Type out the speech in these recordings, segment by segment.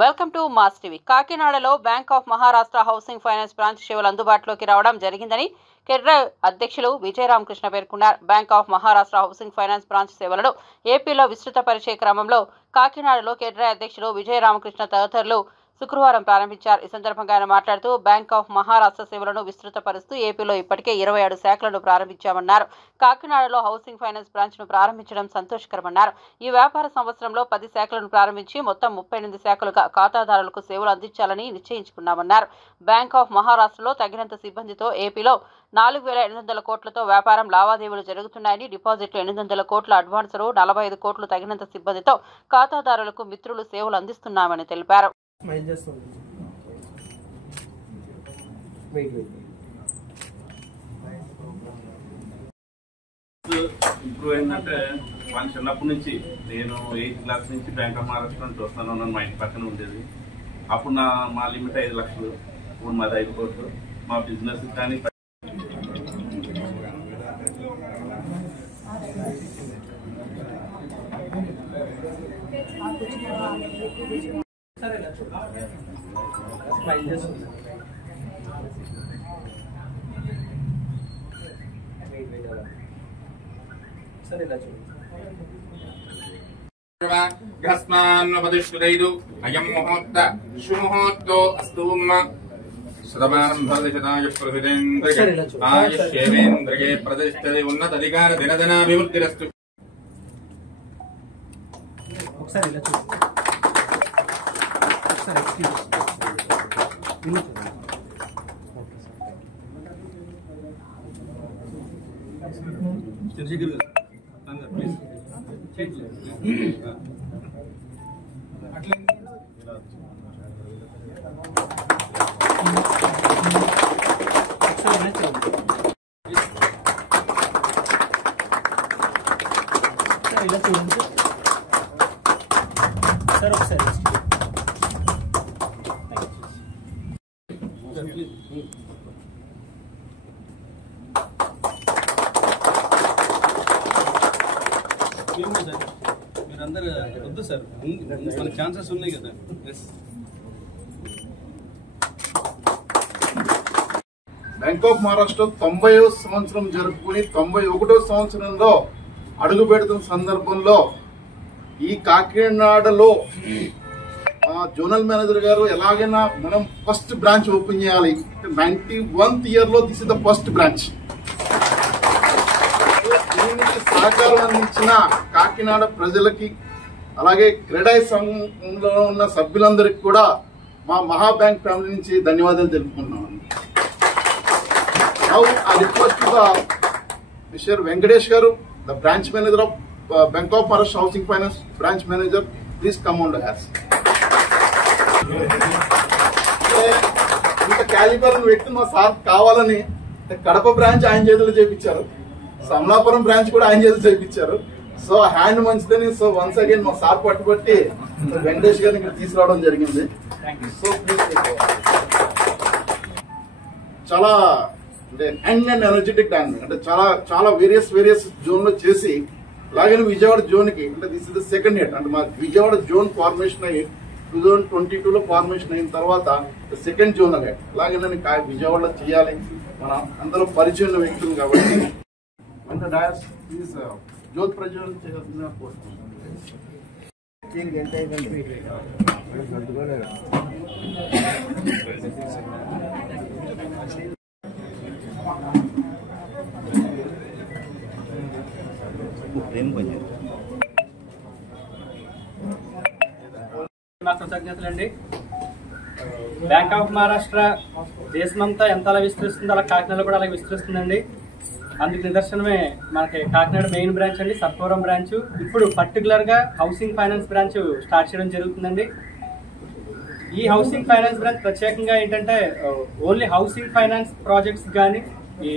Welcome to mass TV. కాకినాడలో bank of Maharashtra housing finance branch సేవలు అందుబాటులోకి రావడం జరిగిందని కెడ్రా అధ్యక్షులు విజయరామకృష్ణ పేర్కొన్నారు. Bank of Maharashtra housing finance branch సేవలను ఏపీలో విస్తృత పరిచయ క్రమంలో కాకినాడలో కెడ్రా అధ్యక్షులు విజయరామకృష్ణ తదితరులు శుక్రవారం ప్రారంభించారు. ఈ సందర్భంగా ఆయన మాట్లాడుతూ బ్యాంక్ ఆఫ్ మహారాష్ట్ర సేవలను విస్తృతపరుస్తూ ఏపీలో ఇప్పటికే 27 శాఖలను ప్రారంభించామన్నారు. కాకినాడలో హౌసింగ్ ఫైనాన్స్ బ్రాంచ్ను ప్రారంభించడం సంతోషకరమన్నారు. ఈ వ్యాపార సంవత్సరంలో 10 శాఖలను ప్రారంభించి మొత్తం 38 శాఖలుగా ఖాతాదారులకు సేవలు అందించాలని నిశ్చయించుకున్నామన్నారు. బ్యాంక్ ఆఫ్ మహారాష్ట్రలో తగినంత సిబ్బందితో ఏపీలో 4,800 కోట్లతో వ్యాపారం లావాదేవీలు జరుగుతున్నాయని, డిపాజిట్లు 800 కోట్ల, అడ్వాన్సులు 45 కోట్లు తగినంత సిబ్బందితో ఖాతాదారులకు మిత్రులు సేవలు అందిస్తున్నామని తెలిపారు. ఇంప్రూవ్ అయిందంటే మన చిన్నప్పటి నుంచి నేను 8th క్లాస్ నుంచి బ్యాంక్ ఆఫ్ మహారాష్ట్ర నుంచి వస్తాను. మా ఇంటి పక్కన ఉండేది. అప్పుడు మా లిమిట్ 5 లక్షలు, ఇప్పుడు మాది 5 కోట్లు. మా బిజినెస్ కానీ గ్రస్మాన్వదిష్టుదైదు అయం ముహూర్త శుముహూర్తో అస్తూమ్మ శతమానం భవతిశతాయ ప్రతిదేంద్రగే ఆయుష్యేవేంద్రగే ప్రతిష్టతి ఉన్నతాధికార దినదినాభివృద్ధిరస్తు. మీరందరూ వద్దు సార్, మన ఛాన్సెస్ ఉన్నాయి కదా. బ్యాంక్ ఆఫ్ మహారాష్ట్ర 90వ సంవత్సరం జరుపుకుని 91వ సంవత్సరంలో అడుగు పెడుతున్న సందర్భంలో ఈ కాకినాడలో జోనల్ మేనేజర్ గారు ఎలాగైనా మనం ఫస్ట్ బ్రాంచ్ ఓపెన్ చేయాలి. 91th ఇయర్ లో this is the first branch. దీనికి సహకారం అందించిన కాకినాడ ప్రజలకి, అలాగే క్రెడాయి సంఘంలో ఉన్న సభ్యులందరికీ కూడా మా మహా బ్యాంక్ ఫ్యామిలీ నుంచి ధన్యవాదాలు తెలుపుకుంటున్నాం. Now I request to the Mr. Venkatesh Garu, the branch manager of Bank of Maharashtra Housing Finance branch manager, please come on the house. ఇంత క్యాలిబర్ వ్యక్తి మా సార్ కావాలని కడప బ్రాంచ్ ఆయన చేతులు చేయించారు, సమలాపురం బ్రాంచ్ కూడా ఆయన చేతులు చేయించారు. సో హ్యాండ్ మంచిదని సో వన్స్ అగైన్ మా సార్ పట్టుబట్టి వెంకటేష్ గారిని ఇక్కడ తీసుకురావడం జరిగింది. సో చాలా అంటే యంగ్ అండ్ ఎనర్జెటిక్ డాన్స్ అంటే చాలా వేరియస్ జోన్ లో చేసి అలాగే విజయవాడ జోన్ కి అంటే this is the second year అంటే మా విజయవాడ జోన్ ఫార్మేషన్ అయ్యి 2022లో ఫార్మేషన్ అయిన తర్వాత సెకండ్ జోన్ అయ్యాడు. అలాగే నేను విజయవాడలో చేయాలి, మన అందరూ పరిచయం ఉన్న వ్యక్తులు కాబట్టి అంత డయాస్ ప్లీజ్ జ్యోతి ప్రజ్వలన చేయాల్సిన కోరుతున్నాను. మా కృతజ్ఞతలండి. బ్యాంక్ ఆఫ్ మహారాష్ట్ర దేశమంతా ఎంత అలా విస్తరిస్తుందో అలా కాకినాడలో కూడా అలాగే విస్తరిస్తుందండి. అందుకు నిదర్శనమే మనకి కాకినాడ మెయిన్ బ్రాంచ్ అండి, సర్పవరం బ్రాంచ్. ఇప్పుడు పర్టికులర్ గా హౌసింగ్ ఫైనాన్స్ బ్రాంచ్ స్టార్ట్ చేయడం జరుగుతుందండి. ఈ హౌసింగ్ ఫైనాన్స్ బ్రాంచ్ ప్రత్యేకంగా ఏంటంటే ఓన్లీ హౌసింగ్ ఫైనాన్స్ ప్రాజెక్ట్స్ కానీ, ఈ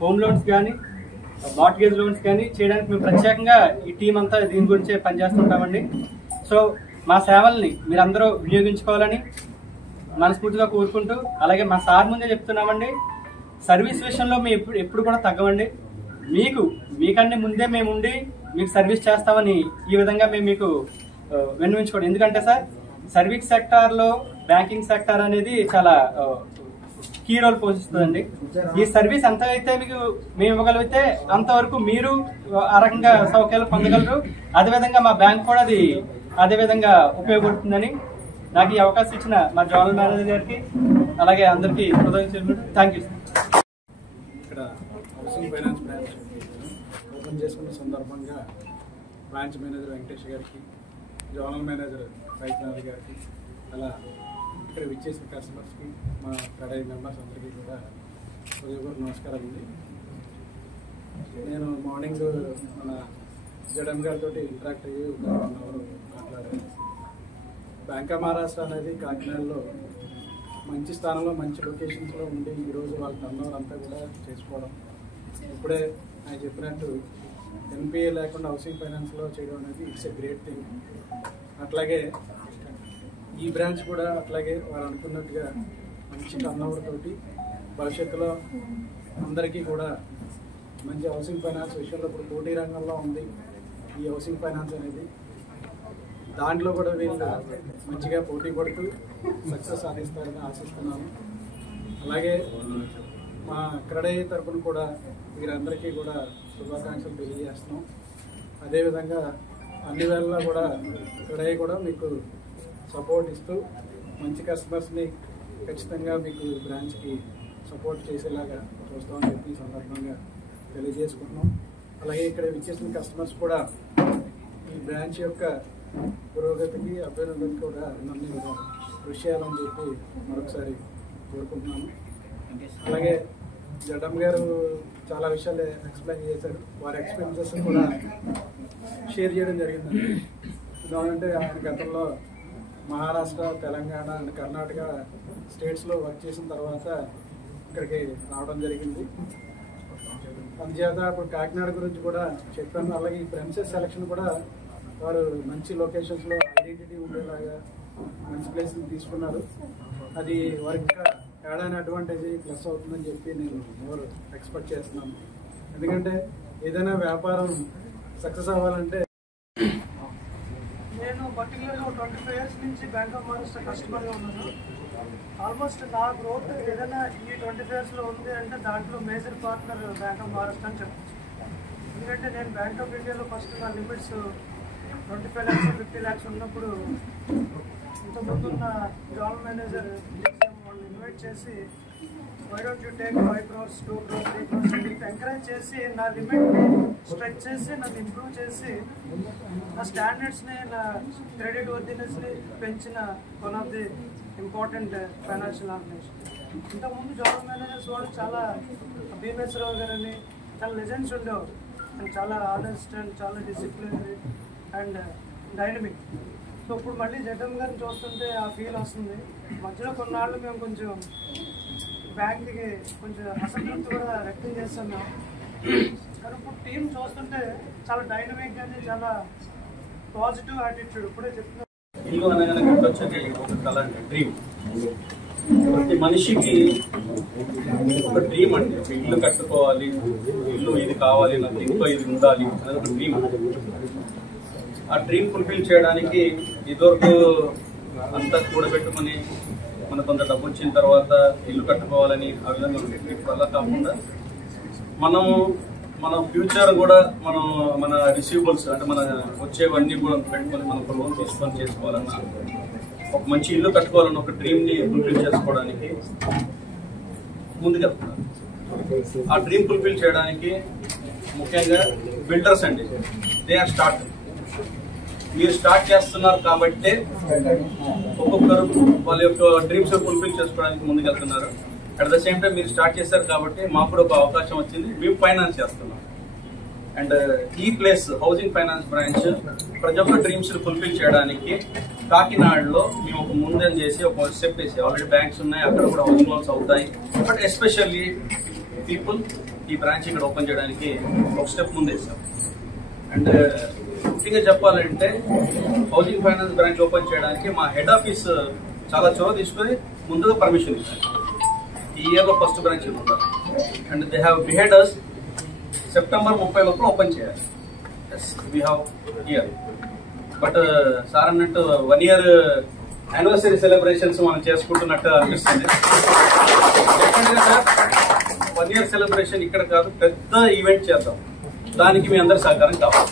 హోమ్ లోన్స్ కానీ, మార్ట్గేజ్ లోన్స్ కానీ చేయడానికి మేము ప్రత్యేకంగా ఈ టీం అంతా దీని గురించే పనిచేస్తుంటామండి. సో మా సేవల్ని మీరందరూ వినియోగించుకోవాలని మనస్ఫూర్తిగా కోరుకుంటూ, అలాగే మా సార్ ముందే చెప్తున్నామండి, సర్వీస్ విషయంలో మేము ఎప్పుడు కూడా తగ్గమండి. మీకన్నా ముందే మేము ఉండి మీకు సర్వీస్ చేస్తామని ఈ విధంగా మేము మీకు విన్నవించుకోండి. ఎందుకంటే సార్ సర్వీస్ సెక్టార్ లో బ్యాంకింగ్ సెక్టార్ అనేది చాలా కీ రోల్ పోషిస్తుందండి. ఈ సర్వీస్ ఎంత అయితే మీకు మేము ఇవ్వగలిగితే అంతవరకు మీరు ఆ రకంగా సౌకర్యాలు పొందగలరు. అదేవిధంగా మా బ్యాంక్ కూడా అది అదేవిధంగా ఉపయోగపడుతుందని నాకు ఈ అవకాశం ఇచ్చిన మా జోనల్ మేనేజర్ గారికి అలాగే అందరికీ కృతజ్ఞతలు. Thank you. ఇక్కడ హౌసింగ్ ఫైనాన్స్ బ్రాంచ్ ఓపెన్ చేసుకున్న సందర్భంగా బ్రాంచ్ మేనేజర్ వెంకటేష్ గారికి, జోనల్ మేనేజర్ రైతునాథ్ గారికి, అలా ఇక్కడ విచ్చేసిన కస్టమర్స్కి, మా కడై మెంబర్స్ అందరికీ కూడా హృదయపూర్వక నమస్కారం అండి. నేను మార్నింగ్ మన జడన్ గారితో ఇంటరాక్ట్ అయ్యి ఒక 1 అవర్ మాట్లాడాను. బ్యాంక్ ఆఫ్ మహారాష్ట్ర అనేది కాకినాడలో మంచి స్థానంలో మంచి లొకేషన్స్లో ఉండి ఈరోజు వాళ్ళ టర్నోవర్ అంతా కూడా చేసుకోవడం, ఇప్పుడే ఆయన చెప్పినట్టు ఎన్పిఏ లేకుండా హౌసింగ్ ఫైనాన్స్లో చేయడం అనేది ఇట్స్ ఎ గ్రేట్ థింగ్. అట్లాగే ఈ బ్రాంచ్ కూడా అట్లాగే వారు అనుకున్నట్టుగా మంచి టర్నోవర్ తోటి భవిష్యత్తులో అందరికీ కూడా మంచి హౌసింగ్ ఫైనాన్స్ విషయంలో ఇప్పుడు పోటీ రంగంలో ఉంది ఈ హౌసింగ్ ఫైనాన్స్ అనేది. దాంట్లో కూడా వీళ్ళు మంచిగా పోటీ పడుతూ సక్సెస్ సాధిస్తారని ఆశిస్తున్నాను. అలాగే మా క్రెడై తరఫున కూడా వీరందరికీ కూడా శుభాకాంక్షలు తెలియజేస్తున్నాం. అదేవిధంగా అన్ని వేళలా కూడా క్రెడై కూడా మీకు సపోర్ట్ ఇస్తూ మంచి కస్టమర్స్ని ఖచ్చితంగా మీకు బ్రాంచ్కి సపోర్ట్ చేసేలాగా చూస్తామని చెప్పి ఈ సందర్భంగా తెలియజేసుకుంటున్నాం. అలాగే ఇక్కడ విచ్చేసిన కస్టమర్స్ కూడా ఈ బ్రాంచ్ యొక్క పురోగతికి అభ్యున్నతికి కూడా అందరినీ కూడా కృషి చేయాలని చెప్పి మరొకసారి కోరుకుంటున్నాను. అలాగే జడమ్ గారు చాలా విషయాలు ఎక్స్ప్లెయిన్ చేశారు. వారి ఎక్స్పీరియన్సెస్ కూడా షేర్ చేయడం జరిగిందండి. ఎందుకంటే ఆయన గతంలో మహారాష్ట్ర, తెలంగాణ అండ్ కర్ణాటక స్టేట్స్లో వర్క్ చేసిన తర్వాత ఇక్కడికి రావడం జరిగింది. అందుచేత ఇప్పుడు కాకినాడ గురించి కూడా చెప్పాను. అలాగే ఈ ప్రెమిసెస్ సెలక్షన్ కూడా వారు మంచి లొకేషన్స్లో ఐడెంటిటీ ఉండేలాగా మంచి ప్లేస్ని తీసుకున్నారు. అది వారికి ఇంకా ఏడాది అడ్వాంటేజ్ ప్లస్ అవుతుందని చెప్పి నేను మోర్ ఎక్స్పెక్ట్ చేస్తున్నాను. ఎందుకంటే ఏదైనా వ్యాపారం సక్సెస్ అవ్వాలంటే నేను పర్టికులర్గా 25 years నుంచి బ్యాంక్ ఆఫ్ మహారాష్ట్ర కస్టమర్గా ఉన్నాను. ఆల్మోస్ట్ నా గ్రోత్ ఏదైనా ఈ 25 yearsలో ఉంది అంటే దాంట్లో major partner Bank of Maharashtra అని చెప్పచ్చు. ఎందుకంటే నేను బ్యాంక్ ఆఫ్ ఇండియాలో ఫస్ట్ నా లిమిట్స్ 25 lakhs 50 lakhs ఉన్నప్పుడు ఇంతకుముందు ఉన్న జోనల్ మేనేజర్ వాళ్ళు ఇన్వైట్ చేసి why don't you take 5 crores 2 crores 3 crores అని ఎంకరేజ్ చేసి నా లిమిట్ని స్ట్రెచ్ చేసి నన్ను ఇంప్రూవ్ చేసి నా స్టాండర్డ్స్ని, నా క్రెడిట్ వర్దినెస్ని పెంచిన one of the important financial organization. ఇంతకుముందు జోనల్ మేనేజర్స్ వాళ్ళు చాలా భీమేశ్ రావు గారని చాలా లెజెండ్స్ ఉండేవారు. అండ్ చాలా ఆనెస్ట్ అండ్ చాలా డిసిప్లినరీ అండ్ డైనమిక్. సో ఇప్పుడు మళ్ళీ జగన్ గారిని చూస్తుంటే ఆ ఫీల్ వస్తుంది. మధ్యలో కొన్నాళ్ళు మేము కొంచెం బ్యాంక్కి కొంచెం అసంతృప్తి కూడా వ్యక్తం చేస్తున్నాం. కానీ ఇప్పుడు టీం చూస్తుంటే చాలా డైనమిక్ కానీ చాలా పాజిటివ్ యాటిట్యూడ్. ఇప్పుడే చెప్తున్నాం. ఇల్లు అనగానే గుర్తొచ్చేది ఒక కళ అండి, డ్రీమ్. ప్రతి మనిషికి ఒక డ్రీమ్ అండి. ఒక ఇల్లు కట్టుకోవాలి, ఇల్లు ఇది కావాలి, నాకు ఇంట్లో ఇది ఉండాలి అనేది ఒక డ్రీమ్. ఆ డ్రీమ్ ఫుల్ఫిల్ చేయడానికి ఇదివరకు అంతా కూడబెట్టుకుని మన కొంత డబ్బు వచ్చిన తర్వాత ఇల్లు కట్టుకోవాలని ఆ విధంగా ఉంటుంది. ఇప్పుడు అలా కాకుండా మన ఫ్యూచర్ కూడా మన రిసీవబుల్స్ అంటే మన వచ్చేవన్నీ కూడా పెట్టుకొని మనం ఒక లోన్ తీసుకొని చేసుకోవాలన్నా, ఒక మంచి ఇల్లు కట్టుకోవాలన్న ఒక డ్రీమ్ ని ఫుల్ఫిల్ చేసుకోవడానికి ముందుకెళ్తున్నారు. ఆ డ్రీమ్ ఫుల్ఫిల్ చేయడానికి ముఖ్యంగా బిల్డర్స్ అండి, దే ఆర్ స్టార్ట్. మీరు స్టార్ట్ చేస్తున్నారు కాబట్టి ఒక్కొక్కరు వాళ్ళ యొక్క డ్రీమ్స్ ఫుల్ఫిల్ చేసుకోవడానికి ముందుకెళ్తున్నారు. అట్ ద సేమ్ టైం మీరు స్టార్ట్ చేశారు కాబట్టి మాకు కూడా ఒక అవకాశం వచ్చింది, మేము ఫైనాన్స్ చేస్తున్నాం. అండ్ ఈ ప్లేస్ హౌసింగ్ ఫైనాన్స్ బ్రాంచ్ ప్రతి ఒక్క డ్రీమ్స్ ఫుల్ఫిల్ చేయడానికి కాకినాడలో మేము ఒక ముందని చేసి ఒక స్టెప్ వేసి, ఆల్రెడీ బ్యాంక్స్ ఉన్నాయి, అక్కడ కూడా హౌసింగ్ లోన్స్ అవుతాయి. బట్ ఎస్పెషల్లీ పీపుల్ ఈ బ్రాంచ్ ఇక్కడ ఓపెన్ చేయడానికి ఒక స్టెప్ ముందు వేసాం. అండ్ ముఖ్యంగా చెప్పాలంటే హౌసింగ్ ఫైనాన్స్ బ్రాంచ్ ఓపెన్ చేయడానికి మా హెడ్ ఆఫీస్ చాలా చొరవ తీసుకుని ముందుగా పర్మిషన్ ఇచ్చారు. ఈ ఇయర్ లో ఫస్ట్ బ్రాంచ్ ఉంటారు. And they have behind us September 30 లోపల ఓపెన్ చేయాలి. We have year. But sir అన్నట్టు 1 year యానివర్సరీ సెలబ్రేషన్స్ మనం చేసుకుంటున్నట్టు అనిపిస్తుంది. డెఫినెట్గా సార్ 1 year సెలబ్రేషన్ ఇక్కడ కాదు, పెద్ద ఈవెంట్ చేద్దాం. దానికి మీ అందరి సహకారం కావాలి.